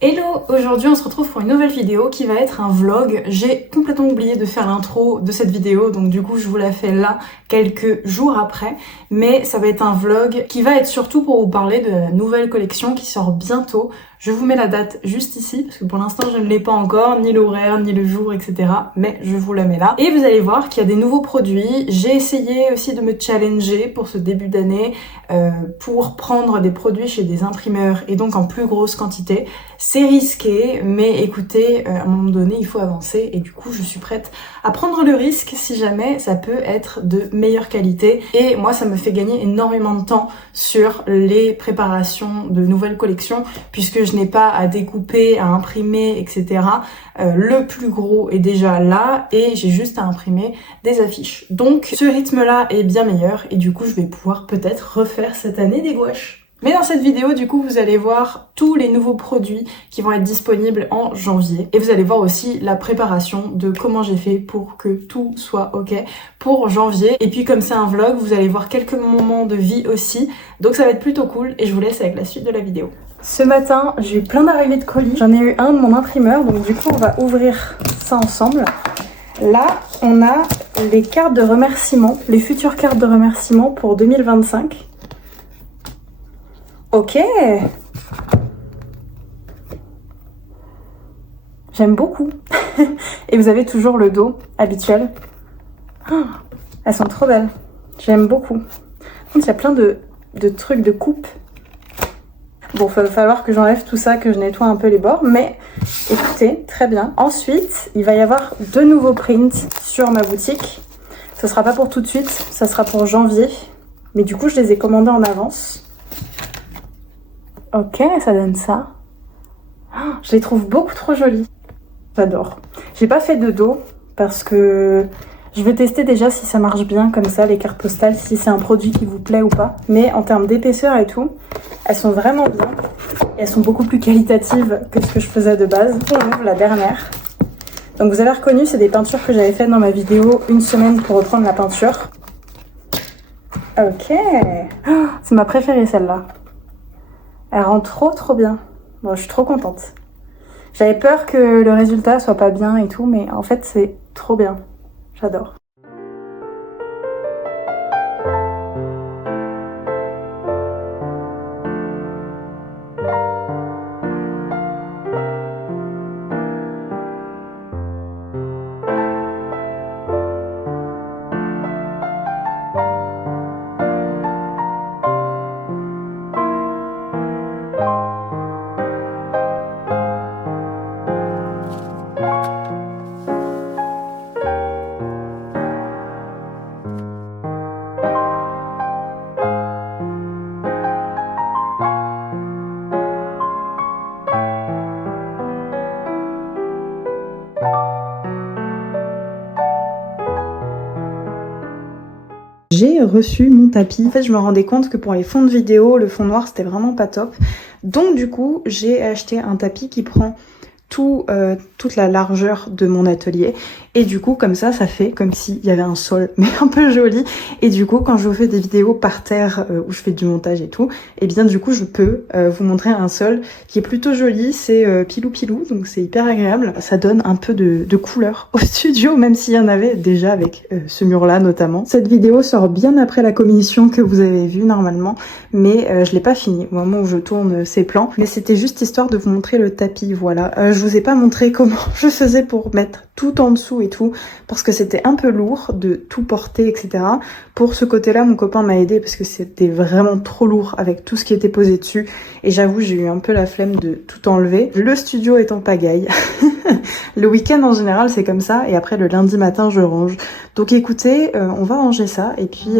Hello, aujourd'hui on se retrouve pour une nouvelle vidéo qui va être un vlog. J'ai complètement oublié de faire l'intro de cette vidéo, donc du coup je vous la fais là quelques jours après. Mais ça va être un vlog qui va être surtout pour vous parler de la nouvelle collection qui sort bientôt. Je vous mets la date juste ici, parce que pour l'instant je ne l'ai pas encore, ni l'horaire, ni le jour, etc. Mais je vous la mets là. Et vous allez voir qu'il y a des nouveaux produits. J'ai essayé aussi de me challenger pour ce début d'année, pour prendre des produits chez des imprimeurs et donc en plus grosse quantité. C'est risqué, mais écoutez, à un moment donné, il faut avancer et du coup, je suis prête à prendre le risque si jamais ça peut être de meilleure qualité. Et moi, ça me fait gagner énormément de temps sur les préparations de nouvelles collections puisque je n'ai pas à découper, à imprimer, etc. Le plus gros est déjà là et j'ai juste à imprimer des affiches. Donc, ce rythme-là est bien meilleur et du coup, je vais pouvoir peut-être refaire cette année des gouaches. Mais dans cette vidéo, du coup, vous allez voir tous les nouveaux produits qui vont être disponibles en janvier. Et vous allez voir aussi la préparation de comment j'ai fait pour que tout soit ok pour janvier. Et puis comme c'est un vlog, vous allez voir quelques moments de vie aussi. Donc ça va être plutôt cool et je vous laisse avec la suite de la vidéo. Ce matin, j'ai eu plein d'arrivées de colis. J'en ai eu un de mon imprimeur, donc du coup, on va ouvrir ça ensemble. Là, on a les cartes de remerciement, les futures cartes de remerciement pour 2025. Ok. J'aime beaucoup. Et vous avez toujours le dos habituel. Oh, elles sont trop belles. J'aime beaucoup. Il y a plein de trucs de coupe. Bon, il va falloir que j'enlève tout ça, que je nettoie un peu les bords. Mais écoutez, très bien. Ensuite, il va y avoir 2 nouveaux prints sur ma boutique. Ce sera pas pour tout de suite, ça sera pour janvier. Mais du coup, je les ai commandés en avance. Ok, ça donne ça. Oh, je les trouve beaucoup trop jolies. J'adore. J'ai pas fait de dos parce que je vais tester déjà si ça marche bien comme ça, les cartes postales, si c'est un produit qui vous plaît ou pas. Mais en termes d'épaisseur et tout, elles sont vraiment bien. Et elles sont beaucoup plus qualitatives que ce que je faisais de base. On ouvre la dernière. Donc vous avez reconnu, c'est des peintures que j'avais faites dans ma vidéo 1 semaine pour reprendre la peinture. Ok. Oh, c'est ma préférée celle-là. Elle rend trop bien. Bon, je suis trop contente. J'avais peur que le résultat soit pas bien et tout, mais en fait c'est trop bien. J'adore. J'ai reçu mon tapis. En fait, je me rendais compte que pour les fonds de vidéo, le fond noir, c'était vraiment pas top. Donc du coup, j'ai acheté un tapis qui prend toute la largeur de mon atelier. Et du coup, comme ça fait comme s'il y avait un sol, mais un peu joli. Et du coup, quand je vous fais des vidéos par terre où je fais du montage et tout, et bien du coup, je peux vous montrer un sol qui est plutôt joli. C'est pilou pilou, donc c'est hyper agréable. Ça donne un peu de couleur au studio, même s'il y en avait déjà avec ce mur-là notamment. Cette vidéo sort bien après la commission que vous avez vue normalement, mais je l'ai pas fini au moment où je tourne ces plans. Mais c'était juste histoire de vous montrer le tapis, voilà. Je vous ai pas montré comment je faisais pour mettre tout en dessous et tout, parce que c'était un peu lourd de tout porter, etc. Pour ce côté-là, mon copain m'a aidé parce que c'était vraiment trop lourd avec tout ce qui était posé dessus. Et j'avoue, j'ai eu un peu la flemme de tout enlever. Le studio est en pagaille. Le week-end en général, c'est comme ça. Et après, le lundi matin, je range. Donc écoutez, on va ranger ça. Et puis...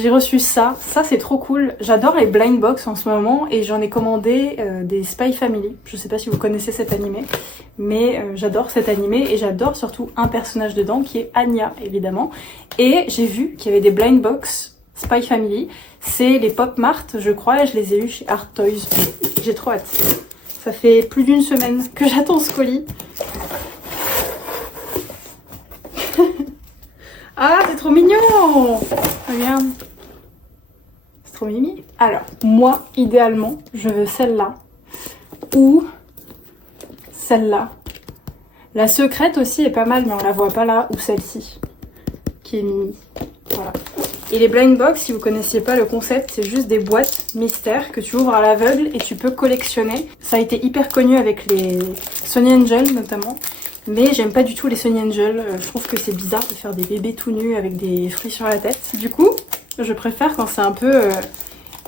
J'ai reçu ça c'est trop cool. J'adore les blind box en ce moment et j'en ai commandé des Spy Family. Je sais pas si vous connaissez cet animé, mais j'adore cet animé et j'adore surtout un personnage dedans qui est Anya évidemment. Et j'ai vu qu'il y avait des blind box Spy Family. C'est les Pop Mart je crois et je les ai eu chez Art Toys. J'ai trop hâte. Ça fait plus d'une semaine que j'attends ce colis. Ah, c'est trop mignon! Regarde. C'est trop mimi. Alors, moi, idéalement, je veux celle-là. Ou celle-là. La secrète aussi est pas mal, mais on la voit pas là. Ou celle-ci, qui est mimi. Voilà. Et les blind box, si vous connaissiez pas le concept, c'est juste des boîtes mystères que tu ouvres à l'aveugle et tu peux collectionner. Ça a été hyper connu avec les Sonny Angel notamment. Mais j'aime pas du tout les Sonny Angel, je trouve que c'est bizarre de faire des bébés tout nus avec des fruits sur la tête. Du coup, je préfère quand c'est un peu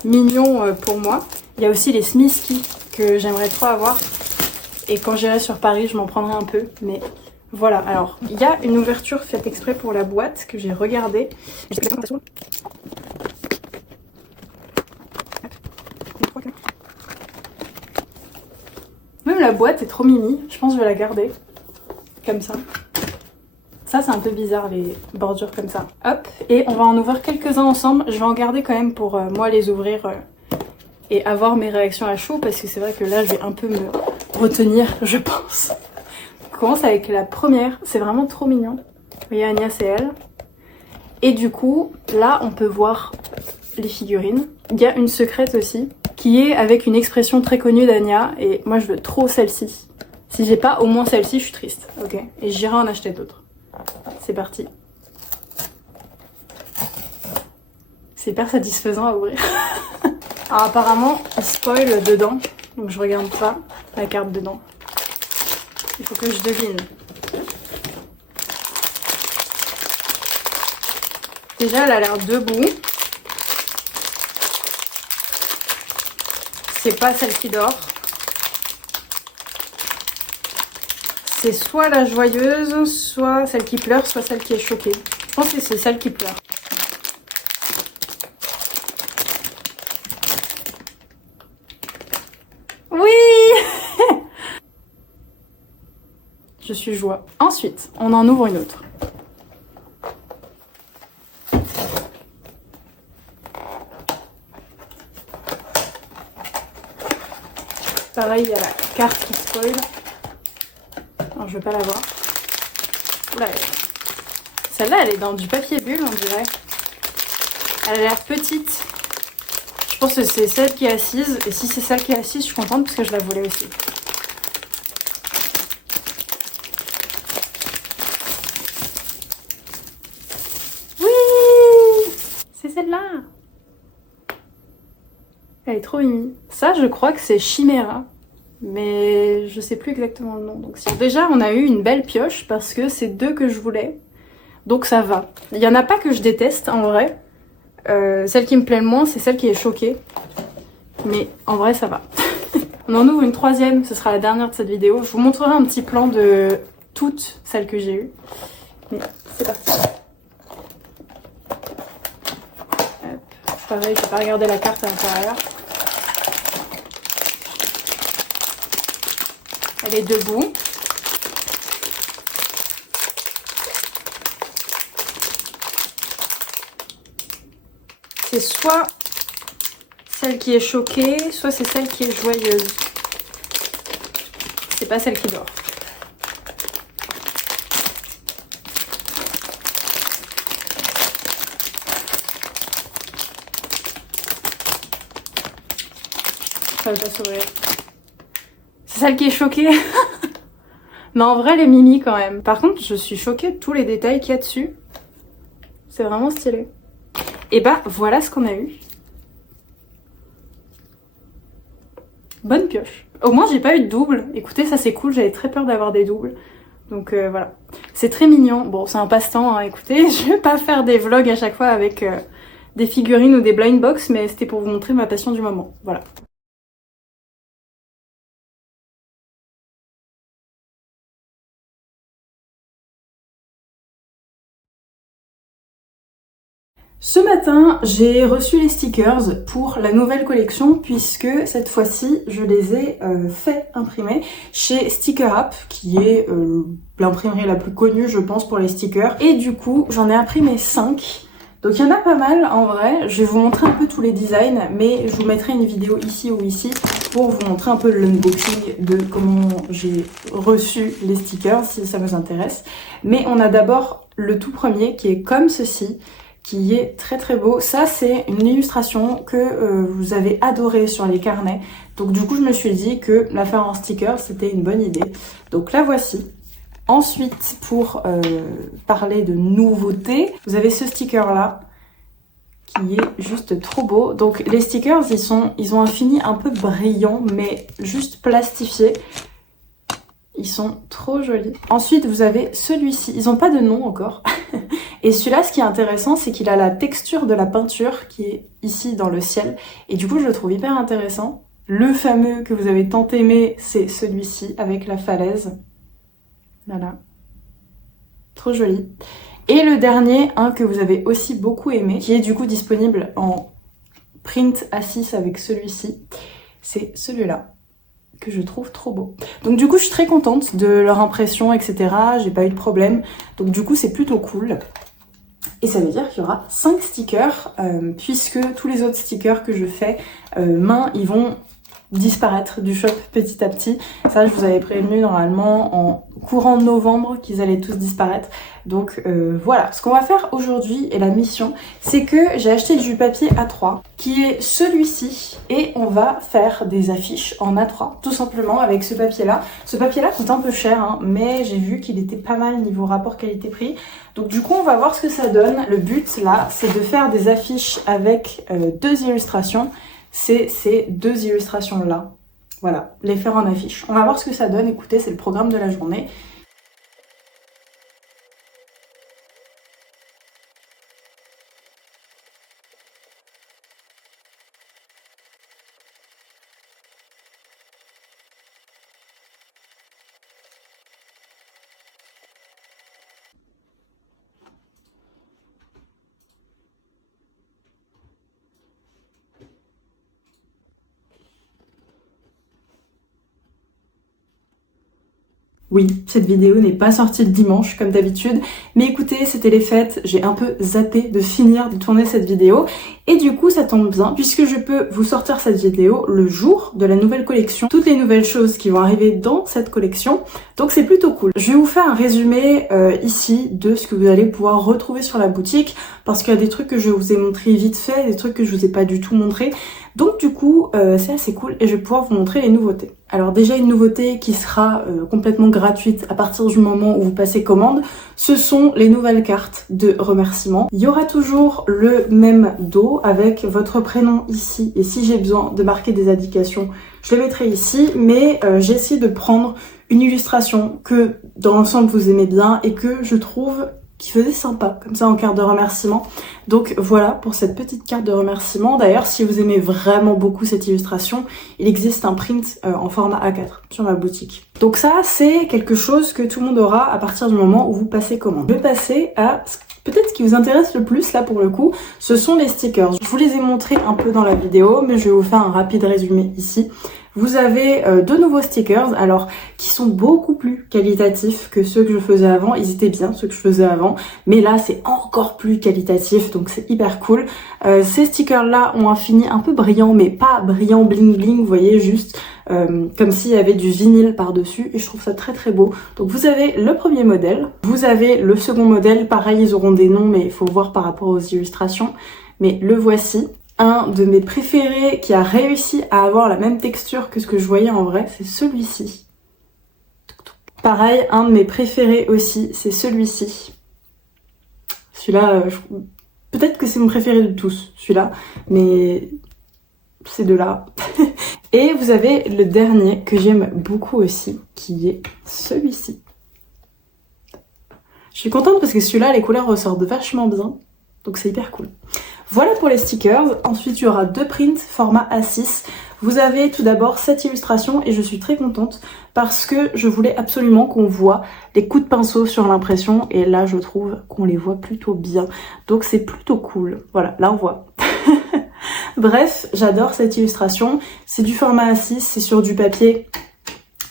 mignon pour moi. Il y a aussi les Smisky que j'aimerais trop avoir. Et quand j'irai sur Paris, je m'en prendrai un peu. Mais voilà, alors il y a une ouverture faite exprès pour la boîte que j'ai regardée. Même la boîte est trop mimi, je pense que je vais la garder. Comme ça. Ça, c'est un peu bizarre, les bordures comme ça. Hop, et on va en ouvrir quelques-uns ensemble. Je vais en garder quand même pour moi les ouvrir et avoir mes réactions à chaud, parce que c'est vrai que là, je vais un peu me retenir, je pense. On commence avec la première. C'est vraiment trop mignon. Vous voyez, Agnès et elle. Et du coup, là, on peut voir les figurines. Il y a une secrète aussi, qui est avec une expression très connue d'Anya, et moi, je veux trop celle-ci. Si j'ai pas au moins celle-ci, je suis triste. Ok. Et j'irai en acheter d'autres. C'est parti. C'est hyper satisfaisant à ouvrir. Alors apparemment, il spoil dedans. Donc je regarde pas la carte dedans. Il faut que je devine. Déjà, elle a l'air debout. C'est pas celle qui dort. C'est soit la joyeuse, soit celle qui pleure, soit celle qui est choquée. Je pense que c'est celle qui pleure. Oui. Je suis joie. Ensuite, on en ouvre une autre. Pareil, il y a la carte qui spoil. Alors, je vais pas la voir. Oula, celle-là, elle est dans du papier bulle, on dirait. Elle a l'air petite. Je pense que c'est celle qui est assise. Et si c'est celle qui est assise, je suis contente parce que je la voulais aussi. Oui, c'est celle-là. Elle est trop mimi. Ça, je crois que c'est Chimera. Mais je sais plus exactement le nom. Donc déjà, on a eu une belle pioche parce que c'est deux que je voulais. Donc ça va. Il y en a pas que je déteste en vrai. Celle qui me plaît le moins, c'est celle qui est choquée. Mais en vrai, ça va. On en ouvre une troisième, ce sera la dernière de cette vidéo. Je vous montrerai un petit plan de toutes celles que j'ai eues. Mais c'est parti. Hop. Pareil, je vais pas regarder la carte à l'intérieur. Elle est debout. C'est soit celle qui est choquée, soit c'est celle qui est joyeuse. C'est pas celle qui dort. Ça va pas s'ouvrir. C'est celle qui est choquée. Mais en vrai, elle est mimi quand même. Par contre, je suis choquée de tous les détails qu'il y a dessus. C'est vraiment stylé. Et bah, voilà ce qu'on a eu. Bonne pioche. Au moins, j'ai pas eu de double. Écoutez, ça c'est cool, j'avais très peur d'avoir des doubles. Donc voilà. C'est très mignon. Bon, c'est un passe-temps, hein, écoutez. Je vais pas faire des vlogs à chaque fois avec des figurines ou des blind box, mais c'était pour vous montrer ma passion du moment. Voilà. Ce matin, j'ai reçu les stickers pour la nouvelle collection puisque cette fois-ci, je les ai fait imprimer chez Sticker App qui est l'imprimerie la plus connue je pense pour les stickers. Et du coup, j'en ai imprimé 5. Donc il y en a pas mal en vrai. Je vais vous montrer un peu tous les designs mais je vous mettrai une vidéo ici ou ici pour vous montrer un peu l'unboxing de comment j'ai reçu les stickers si ça vous intéresse. Mais on a d'abord le tout premier qui est comme ceci, qui est très très beau. Ça c'est une illustration que vous avez adorée sur les carnets. Donc du coup je me suis dit que la faire en sticker c'était une bonne idée. Donc la voici. Ensuite pour parler de nouveautés, vous avez ce sticker là qui est juste trop beau. Donc les stickers ils ont un fini un peu brillant mais juste plastifié. Ils sont trop jolis. Ensuite, vous avez celui-ci. Ils n'ont pas de nom encore. Et celui-là, ce qui est intéressant, c'est qu'il a la texture de la peinture qui est ici dans le ciel. Et du coup, je le trouve hyper intéressant. Le fameux que vous avez tant aimé, c'est celui-ci avec la falaise. Voilà. Trop joli. Et le dernier, un que vous avez aussi beaucoup aimé, qui est du coup disponible en print A6 avec celui-ci, c'est celui-là, que je trouve trop beau. Donc du coup je suis très contente de leur impression, etc. J'ai pas eu de problème, donc du coup c'est plutôt cool. Et ça veut dire qu'il y aura 5 stickers, puisque tous les autres stickers que je fais main, ils vont disparaître du shop petit à petit. Ça je vous avais prévenu normalement en courant novembre qu'ils allaient tous disparaître. Donc voilà, ce qu'on va faire aujourd'hui et la mission, c'est que j'ai acheté du papier A3 qui est celui-ci et on va faire des affiches en A3 tout simplement avec ce papier-là. Ce papier-là coûte un peu cher hein, mais j'ai vu qu'il était pas mal niveau rapport qualité-prix. Donc du coup on va voir ce que ça donne. Le but là c'est de faire des affiches avec 2 illustrations. C'est ces 2 illustrations là. Voilà, les faire en affiche. On va voir ce que ça donne. Écoutez, c'est le programme de la journée. Oui, cette vidéo n'est pas sortie le dimanche comme d'habitude, mais écoutez, c'était les fêtes, j'ai un peu zappé de finir de tourner cette vidéo, et du coup ça tombe bien, puisque je peux vous sortir cette vidéo le jour de la nouvelle collection, toutes les nouvelles choses qui vont arriver dans cette collection, donc c'est plutôt cool. Je vais vous faire un résumé ici de ce que vous allez pouvoir retrouver sur la boutique, parce qu'il y a des trucs que je vous ai montré vite fait, des trucs que je vous ai pas du tout montré, donc du coup c'est assez cool et je vais pouvoir vous montrer les nouveautés. Alors déjà une nouveauté qui sera complètement gratuite à partir du moment où vous passez commande, ce sont les nouvelles cartes de remerciement. Il y aura toujours le même dos avec votre prénom ici et si j'ai besoin de marquer des indications, je les mettrai ici, mais j'essaie de prendre une illustration que dans l'ensemble vous aimez bien et que je trouve qui faisait sympa, comme ça en carte de remerciement. Donc voilà pour cette petite carte de remerciement. D'ailleurs, si vous aimez vraiment beaucoup cette illustration, il existe un print en format A4 sur ma boutique. Donc ça, c'est quelque chose que tout le monde aura à partir du moment où vous passez commande. Je vais passer à peut-être ce qui vous intéresse le plus là pour le coup, ce sont les stickers. Je vous les ai montrés un peu dans la vidéo, mais je vais vous faire un rapide résumé ici. Vous avez 2 nouveaux stickers, alors qui sont beaucoup plus qualitatifs que ceux que je faisais avant. Ils étaient bien ceux que je faisais avant, mais là c'est encore plus qualitatif, donc c'est hyper cool. Ces stickers là ont un fini un peu brillant, mais pas brillant bling bling, vous voyez, juste comme s'il y avait du vinyle par dessus, et je trouve ça très très beau. Donc vous avez le premier modèle, vous avez le second modèle, pareil ils auront des noms mais il faut voir par rapport aux illustrations, mais le voici. Un de mes préférés qui a réussi à avoir la même texture que ce que je voyais en vrai, c'est celui-ci. Pareil, un de mes préférés aussi, c'est celui-ci. Celui-là, peut-être que c'est mon préféré de tous, celui-là, mais ces deux-là. Et vous avez le dernier que j'aime beaucoup aussi, qui est celui-ci. Je suis contente parce que celui-là, les couleurs ressortent vachement bien, donc c'est hyper cool. Voilà pour les stickers. Ensuite, il y aura 2 prints format A6. Vous avez tout d'abord cette illustration et je suis très contente parce que je voulais absolument qu'on voit les coups de pinceau sur l'impression et là je trouve qu'on les voit plutôt bien. Donc c'est plutôt cool. Voilà, là on voit. Bref, j'adore cette illustration. C'est du format A6, c'est sur du papier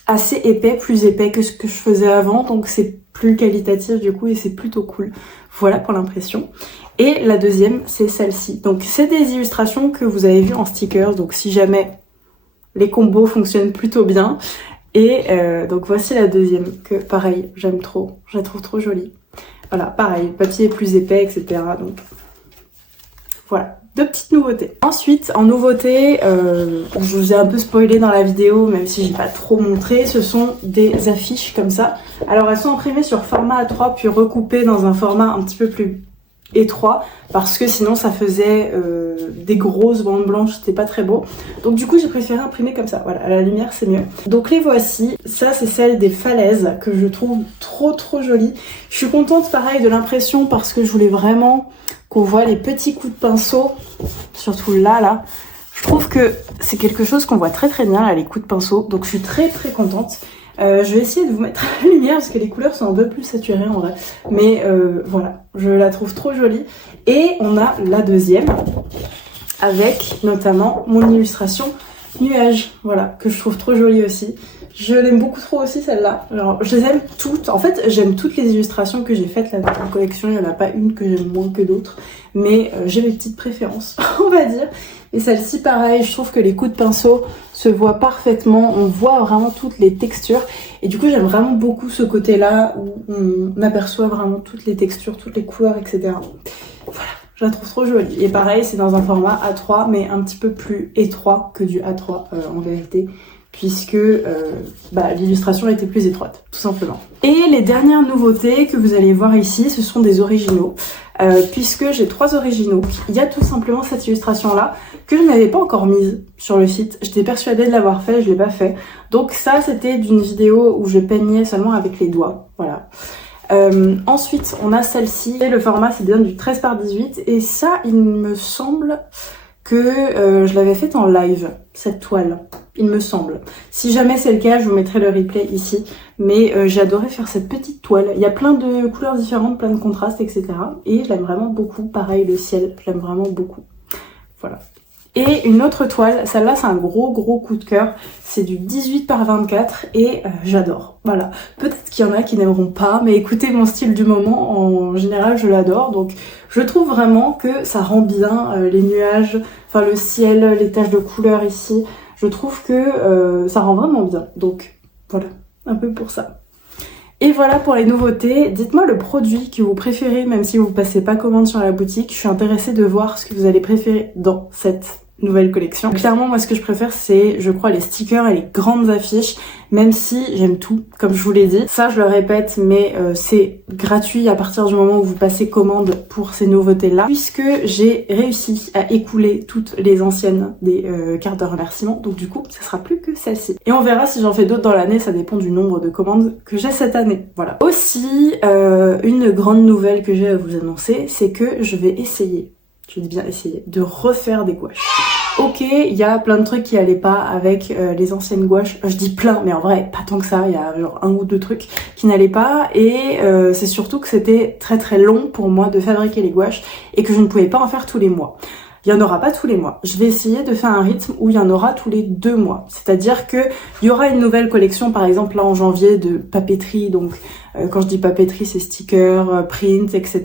assez épais, plus épais que ce que je faisais avant, donc c'est plus qualitatif du coup et c'est plutôt cool. Voilà pour l'impression. Et la deuxième, c'est celle-ci. Donc c'est des illustrations que vous avez vues en stickers, donc si jamais les combos fonctionnent plutôt bien. Et donc voici la deuxième, que pareil, j'aime trop, je la trouve trop jolie. Voilà, pareil, le papier est plus épais, etc. Donc voilà. Deux petites nouveautés. Ensuite, en nouveauté, je vous ai un peu spoilé dans la vidéo, même si j'ai pas trop montré, ce sont des affiches comme ça. Alors elles sont imprimées sur format A3 puis recoupées dans un format un petit peu plus étroit parce que sinon ça faisait des grosses bandes blanches, c'était pas très beau. Donc du coup j'ai préféré imprimer comme ça, voilà, à la lumière c'est mieux. Donc les voici, ça c'est celle des falaises que je trouve trop jolie. Je suis contente pareil de l'impression parce que je voulais vraiment qu'on voit les petits coups de pinceau, surtout là. Je trouve que c'est quelque chose qu'on voit très bien là, les coups de pinceau, donc je suis très contente. Je vais essayer de vous mettre à la lumière parce que les couleurs sont un peu plus saturées en vrai. Mais voilà, je la trouve trop jolie. Et on a la deuxième avec notamment mon illustration nuage, voilà, que je trouve trop jolie aussi. Je l'aime beaucoup trop aussi celle-là. Alors, je les aime toutes. En fait, j'aime toutes les illustrations que j'ai faites là dans la collection. Il n'y en a pas une que j'aime moins que d'autres. Mais j'ai mes petites préférences, on va dire. Et celle-ci, pareil, je trouve que les coups de pinceau se voient parfaitement. On voit vraiment toutes les textures. Et du coup, j'aime vraiment beaucoup ce côté-là où on aperçoit vraiment toutes les textures, toutes les couleurs, etc. Voilà, je la trouve trop jolie. Et pareil, c'est dans un format A3, mais un petit peu plus étroit que du A3 en vérité. Puisque l'illustration était plus étroite, tout simplement. Et les dernières nouveautés que vous allez voir ici, ce sont des originaux, puisque j'ai 3 originaux. Il y a tout simplement cette illustration-là, que je n'avais pas encore mise sur le site. J'étais persuadée de l'avoir fait, je l'ai pas fait. Donc ça, c'était d'une vidéo où je peignais seulement avec les doigts, voilà. Ensuite, on a celle-ci, le format c'est bien du 13 par 18, et ça, il me semble que je l'avais faite en live, cette toile. Il me semble. Si jamais c'est le cas, je vous mettrai le replay ici. Mais j'ai adoré faire cette petite toile. Il y a plein de couleurs différentes, plein de contrastes, etc. Et je l'aime vraiment beaucoup. Pareil, le ciel, je l'aime vraiment beaucoup. Voilà. Et une autre toile, celle-là c'est un gros coup de cœur. C'est du 18 par 24 et j'adore. Voilà. Peut-être qu'il y en a qui n'aimeront pas, mais écoutez, mon style du moment, en général, je l'adore. Donc je trouve vraiment que ça rend bien les nuages, enfin le ciel, les taches de couleur ici. Je trouve que ça rend vraiment bien. Donc voilà, un peu pour ça. Et voilà pour les nouveautés. Dites-moi le produit que vous préférez, même si vous passez pas commande sur la boutique. Je suis intéressée de voir ce que vous allez préférer dans cette nouvelle collection. Clairement, moi ce que je préfère c'est, je crois, les stickers et les grandes affiches, même si j'aime tout, comme je vous l'ai dit. Ça je le répète, mais c'est gratuit à partir du moment où vous passez commande pour ces nouveautés-là, puisque j'ai réussi à écouler toutes les anciennes des cartes de remerciement, donc du coup, ça sera plus que celle-ci. Et on verra si j'en fais d'autres dans l'année, ça dépend du nombre de commandes que j'ai cette année. Voilà. Aussi, une grande nouvelle que j'ai à vous annoncer, c'est que je vais essayer, je dis bien essayer, de refaire des gouaches. Ok, il y a plein de trucs qui allaient pas avec les anciennes gouaches. Je dis plein, mais en vrai, pas tant que ça. Il y a genre 1 ou 2 trucs qui n'allaient pas. Et c'est surtout que c'était très long pour moi de fabriquer les gouaches et que je ne pouvais pas en faire tous les mois. Il n'y en aura pas tous les mois. Je vais essayer de faire un rythme où il y en aura tous les 2 mois. C'est-à-dire que il y aura une nouvelle collection, par exemple là en janvier, de papeterie. Donc quand je dis papeterie, c'est stickers, print, etc.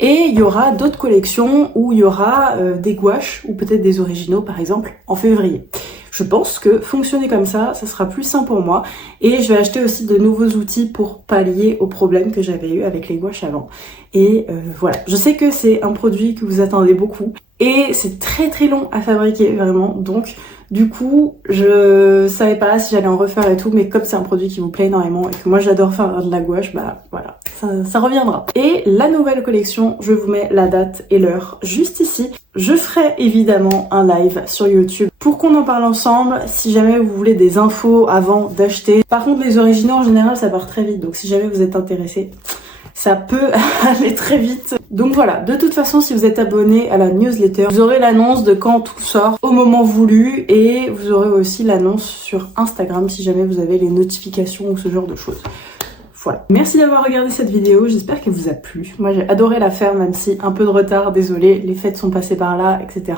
Et il y aura d'autres collections où il y aura des gouaches ou peut-être des originaux, par exemple, en février. Je pense que fonctionner comme ça sera plus sain pour moi. Et je vais acheter aussi de nouveaux outils pour pallier aux problèmes que j'avais eu avec les gouaches avant. Et voilà. Je sais que c'est un produit que vous attendez beaucoup. Et c'est très long à fabriquer, vraiment. Donc, du coup, je savais pas si j'allais en refaire et tout. Mais comme c'est un produit qui vous plaît énormément et que moi j'adore faire de la gouache, bah voilà, ça reviendra. Et la nouvelle collection, je vous mets la date et l'heure juste ici. Je ferai évidemment un live sur YouTube pour qu'on en parle ensemble, si jamais vous voulez des infos avant d'acheter. Par contre, les originaux, en général, ça part très vite. Donc si jamais vous êtes intéressé, ça peut aller très vite. Donc voilà, de toute façon, si vous êtes abonné à la newsletter, vous aurez l'annonce de quand tout sort au moment voulu et vous aurez aussi l'annonce sur Instagram si jamais vous avez les notifications ou ce genre de choses. Voilà. Merci d'avoir regardé cette vidéo, j'espère qu'elle vous a plu. Moi j'ai adoré la faire, même si un peu de retard, désolé, les fêtes sont passées par là, etc.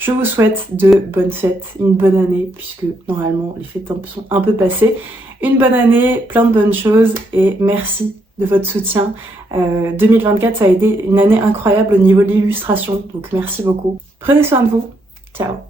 Je vous souhaite de bonnes fêtes, une bonne année, puisque normalement les fêtes sont un peu passées. Une bonne année, plein de bonnes choses et merci de votre soutien. 2024 ça a été une année incroyable au niveau de l'illustration, donc merci beaucoup. Prenez soin de vous, ciao.